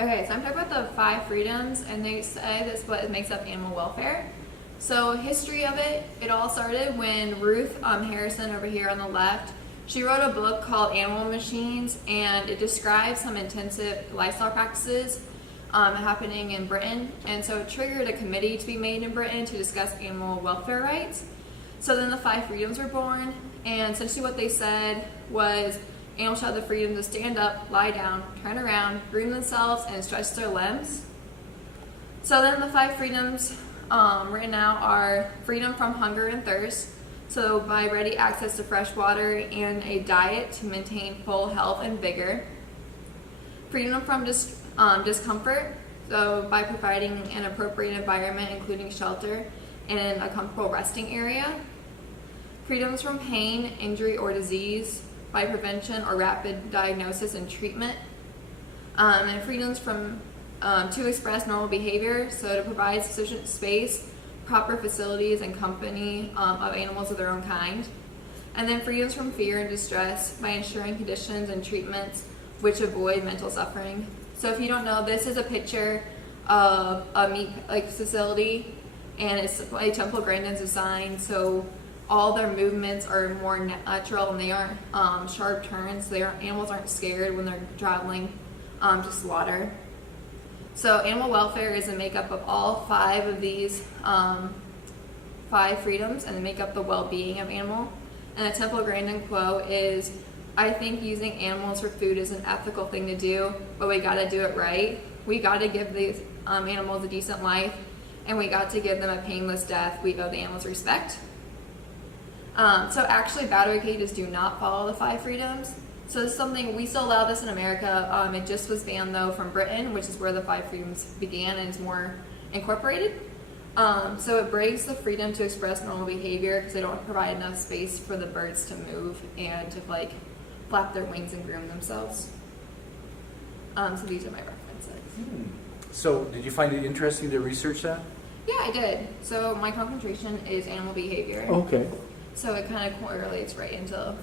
Okay, so I'm talking about the 5 freedoms, and they say that's what makes up animal welfare. So history of it, it all started when Ruth Harrison over here on the left, she wrote a book called Animal Machines, and it describes some intensive lifestyle practices happening in Britain. And so it triggered a committee to be made in Britain to discuss animal welfare rights. So then the 5 freedoms were born, and essentially what they said was animals should have the freedom to stand up, lie down, turn around, groom themselves, and stretch their limbs. So then the 5 freedoms written out are freedom from hunger and thirst, so by ready access to fresh water and a diet to maintain full health and vigor. Freedom from discomfort, so by providing an appropriate environment including shelter and a comfortable resting area. Freedoms from pain, injury, or disease by prevention or rapid diagnosis and treatment. And freedoms from to express normal behavior, so to provide sufficient space, proper facilities, and company of animals of their own kind. And then freedoms from fear and distress by ensuring conditions and treatments which avoid mental suffering. So if you don't know, this is a picture of a meat facility, and it's a Temple Grandin's design, so all their movements are more natural and they aren't sharp turns. Animals aren't scared when they're traveling to slaughter. So animal welfare is a makeup of all 5 of these 5 freedoms, and they make up the well-being of animal. And the Temple Grandin quote is, "I think using animals for food is an ethical thing to do, but we gotta do it right. We gotta give these animals a decent life, and we got to give them a painless death. We owe the animals respect." So actually battery cages do not follow the 5 freedoms. So this is something, we still allow this in America. It just was banned though from Britain, which is where the 5 freedoms began and is more incorporated. So it breaks the freedom to express normal behavior because they don't provide enough space for the birds to move and to flap their wings and groom themselves. So these are my references. So did you find it interesting to research that? Yeah, I did. So my concentration is animal behavior. Okay. So it kind of correlates right into